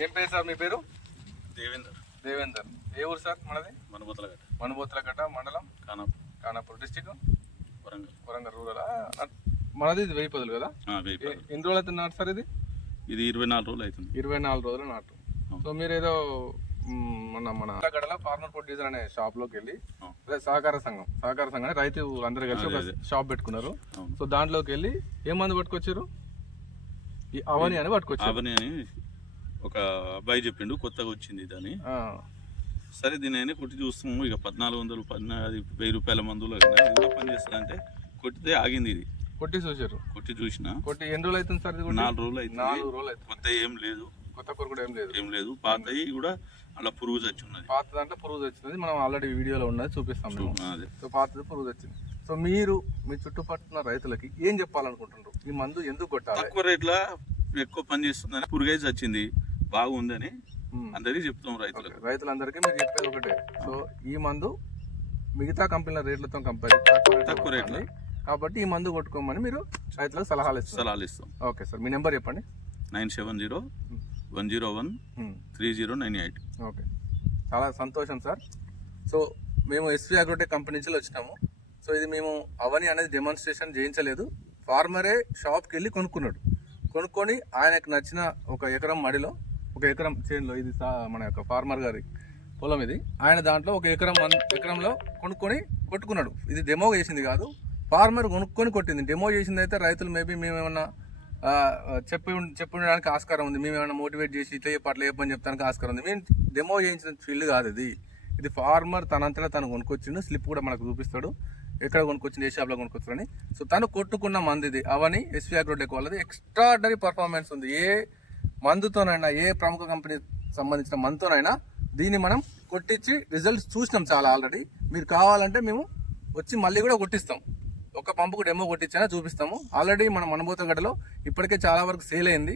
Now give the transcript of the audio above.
ఏం పేరు సార్ మీ పేరు? దేవేందర్. దేవేందర్. ఏ ఊరు సార్ మనది? మనుబోతులగట్ట మండలం ఖానాపూర్ డిస్టిక్ వరంగల్ రూరల్. మనది ఇది 1000 కదా? ఎన్ని రోజులు అవుతుంది నాటు సార్ ఇది? ఇది 24 రోజులు అవుతుంది. 24 రోజులు నాటు. సో మీరు ఏదో మన గడల ఫార్మర్ ప్రొడ్యూసర్ అనే షాప్ లోకి వెళ్ళి సహకార సంఘం రైతు అందరూ కలిసి ఒక షాప్ పెట్టుకున్నారు. సో దాంట్లోకి వెళ్ళి ఏ మందు పట్టుకొచ్చారు? ఈ అవని అని పట్టుకొచ్చారు. అవని అని ఒక అబ్బాయి చెప్పిండు, కొత్తగా వచ్చింది దాన్ని. సరే దీని కొట్టి చూస్తాము. ఇక 1400-1000 రూపాయల మందులో ఇంకా పని చేస్తారంటే కొట్టితే ఆగింది. ఇది కొట్టి చూసారు? కొట్టి చూసిన. కొట్టి ఎన్ని రోజులు అవుతుంది సార్? 4 రోజులు అవుతుంది. 4 రోజులు అవుతుంది. కొత్త ఏం లేదు, కొత్త కూర కూడా ఏం లేదు. పాతయి కూడా అలా పురుగు వచ్చి ఉన్నది. పాత దాంట్లో పురుగు వచ్చింది. మనం ఆల్రెడీ వీడియోలో ఉన్నది చూపిస్తాం. సో పాతది పురుగు వచ్చింది. సో మీరు మీ చుట్టుపక్కల రైతులకి ఏం చెప్పాలనుకుంటున్నారు? ఈ మందు ఎందుకు కొట్టాలి? తక్కువ రేట్ల ఎక్కువ పని చేస్తుందని, పురుగైజ్ వచ్చింది బాగుందని అందరికీ చెప్తాం రైతులందరికీ మీరు చెప్పేది ఒకటే. సో ఈ మందు మిగతా కంపెనీల రేట్లతో కంపేర్ తక్కువ రేట్లు కాబట్టి ఈ మందు కొట్టుకోమని మీరు రైతులకు సలహాలు ఇస్తాం. ఓకే సార్, మీ నెంబర్ చెప్పండి. 9701013098. ఓకే, చాలా సంతోషం సార్. సో మేము ఎస్వి అగ్రోటెక్ కంపెనీ నుంచి వచ్చినాము. సో ఇది మేము అవని అనేది డెమాన్స్ట్రేషన్ చేయించలేదు. ఫార్మరే షాప్కి వెళ్ళి కొనుక్కొని ఆయనకు నచ్చిన 1 ఎకరం మడిలో, 1 ఎకరం చేనులో, ఇది మన యొక్క ఫార్మర్ గారి పొలం ఇది. ఆయన దాంట్లో 1 ఎకరంలో కొట్టుకున్నాడు. ఇది డెమో చేసింది కాదు, ఫార్మర్ కొనుక్కొని కొట్టింది. డెమో చేసింది అయితే రైతులు మేబీ మేమేమన్నా చెప్పడానికి ఆస్కారం ఉంది, మేమేమన్నా మోటివేట్ చేసి ఇట్లా అట్లా చెప్పని చెప్తానికి ఆస్కారం ఉంది. మేము డెమో చేయించిన ఫీల్డ్ కాదు ఇది ఫార్మర్ తనంతటా తను కొనుక్కొచ్చిండు. స్లిప్ కూడా మనకు చూపిస్తాడు, ఎక్కడ కొనుక్కొచ్చింది, ఏ షాప్లో కొనుక్కొచ్చాడని. సో తను కొట్టుకున్న మందు ఇది అవని ఎస్వి అగ్రోటెక్ వాళ్ళది. ఎక్స్ట్రాడనరీ పర్ఫార్మెన్స్ ఉంది. ఏ మందుతోనైనా, ఏ ప్రముఖ కంపెనీ సంబంధించిన మందుతోనైనా దీన్ని మనం కొట్టించి రిజల్ట్స్ చూసినాం చాలా ఆల్రెడీ. మీరు కావాలంటే మేము వచ్చి మళ్ళీ కూడా కొట్టిస్తాం. 1 పంపుకు డెమో కొట్టించైనా చూపిస్తాము. ఆల్రెడీ మన మనుబోతులగడ్డలో ఇప్పటికే చాలా వరకు సేల్ అయింది.